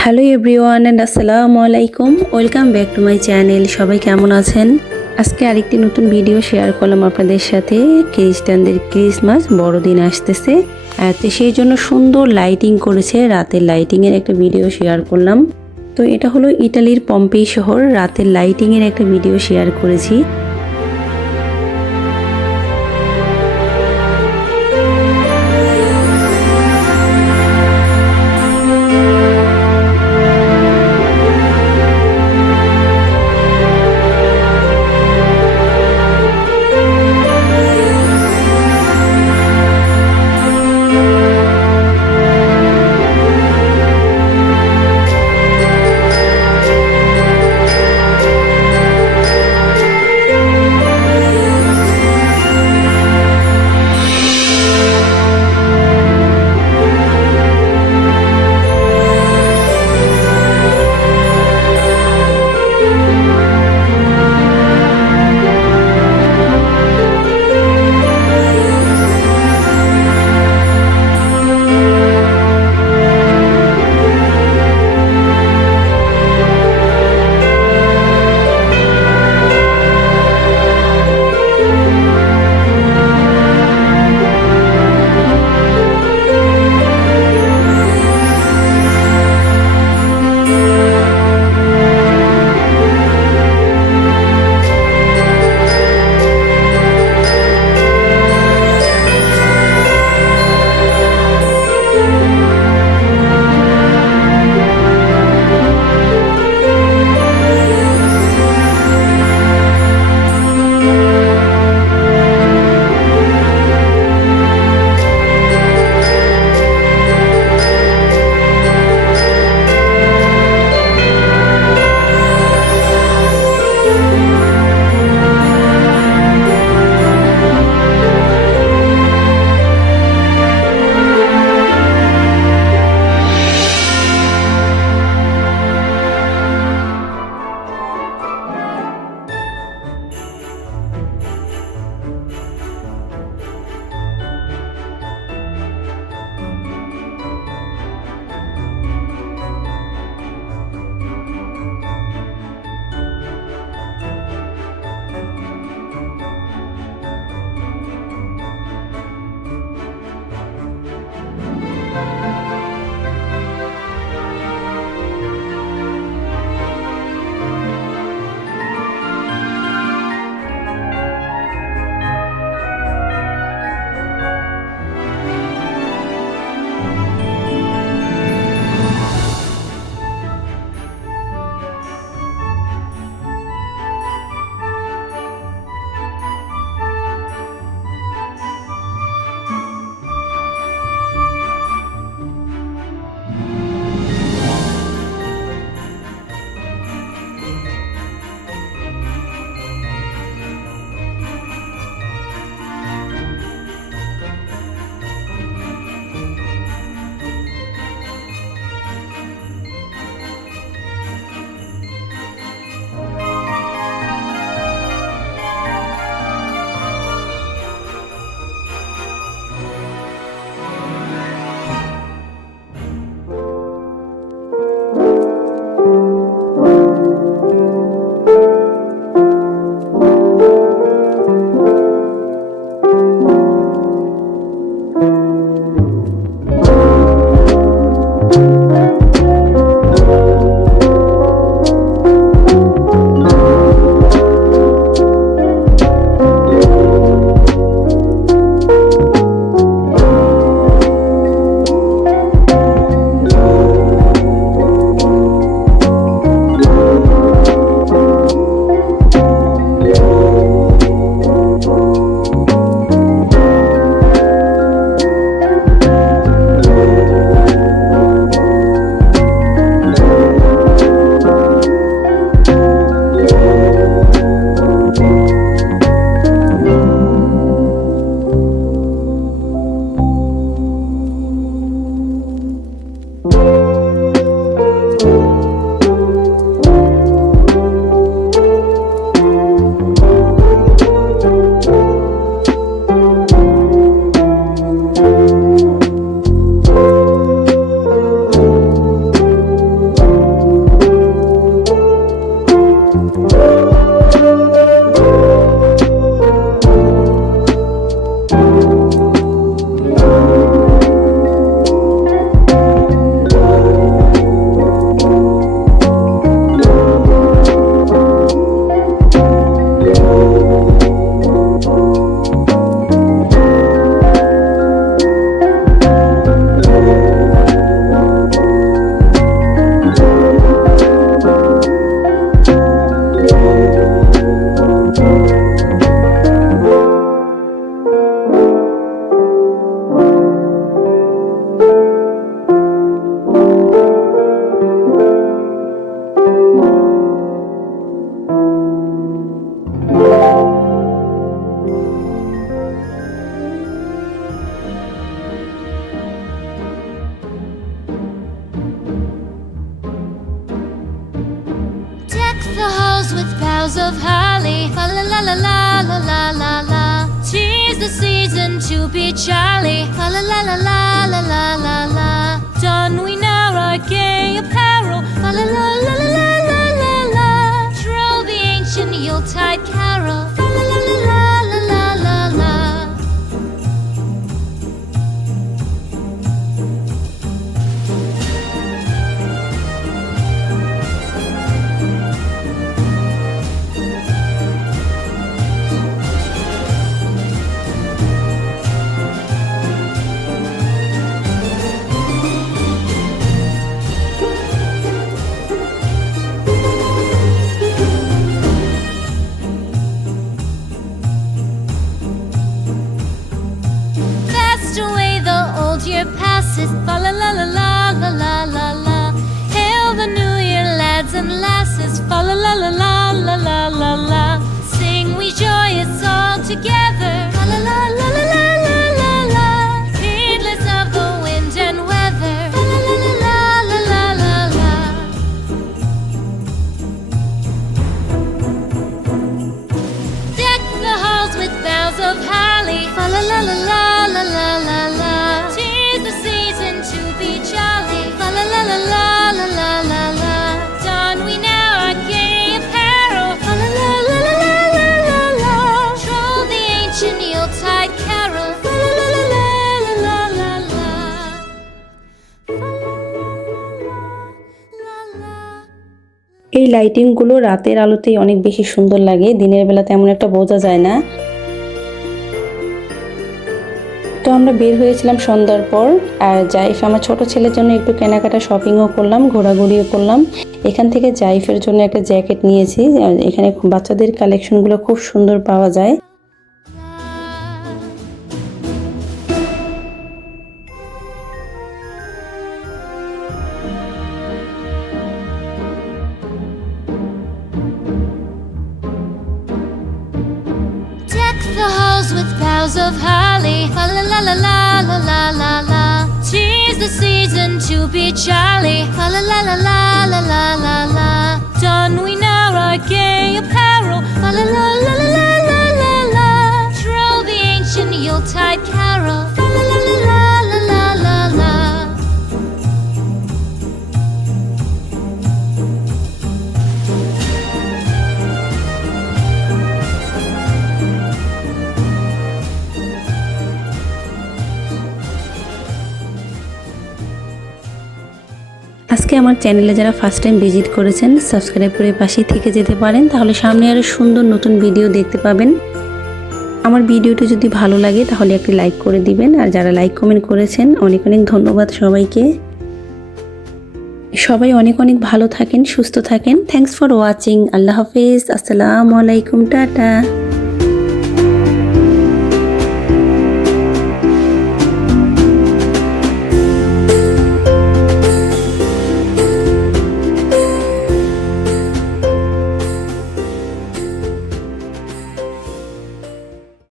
Hello everyone and আসসালামু আলাইকুম, welcome back to my channel. সবাই কেমন আছেন? আজকে আরেকটি নতুন ভিডিও শেয়ার করলাম আপনাদের সাথে। খ্রিস্টানদের ক্রিসমাস বড়দিন আসতেছে, তো সেই জন্য সুন্দর লাইটিং করেছে। রাতের লাইটিংয়ের একটা ভিডিও শেয়ার করলাম। তো এটা হলো ইটালির পম্পেই শহর। রাতের লাইটিংয়ের একটা ভিডিও শেয়ার করেছি। year passes, fa la la la la la la la la. Hail the new year, lads and lasses, fa la la la la la la la la. Sing we joyous all together, fa la la la la la la la la. Heedless of the wind and weather, fa la la la la la la la la. Deck the halls with boughs of holly, fa la la la la la la la la. 'Tis the season to be jolly, fa la la la la la la la la. Don we now our gay apparel, fa la la la la la la la la. Troll the ancient Yuletide carol, fa la la la la la la la la. Fa la la la la la. এই লাইটিংগুলো রাতের আলোতেই অনেক বেশি সুন্দর লাগে, দিনের বেলা তেমন একটা বোঝা যায় না। তো আমরা বের হয়েছিলাম সন্ধ্যার পর, আর জাইফ আমার ছোট ছেলের জন্য একটু কেনাকাটা শপিংও করলাম, ঘোরাঘুরিও করলাম। এখান থেকে জাইফের জন্য একটা জ্যাকেট নিয়েছি। এখানে বাচ্চাদের কালেকশনগুলো খুব সুন্দর পাওয়া যায়। Deck the halls with boughs of holly, fa la la la la la la la la. 'Tis the season to be jolly, fa la la la la la la la la. Don we now our gay apparel, fa la la la la la la la la. Troll the ancient Yuletide carol, fa la la la la la la la la. আজকে আমার চ্যানেলে যারা first time visit করেছেন, subscribe করে পাশেই থেকে যেতে পারেন, তাহলে সামনে আরো সুন্দর নতুন ভিডিও দেখতে পাবেন। আমার ভিডিওটি যদি ভালো লাগে তাহলে একটি লাইক করে দিবেন, আর যারা লাইক কমেন্ট করেছেন অনেক অনেক ধন্যবাদ সবাইকে। সবাই অনেক অনেক ভালো থাকেন, সুস্থ থাকেন। Thanks for watching. আল্লাহ হাফেজ, আসসালামু আলাইকুম, টাটা।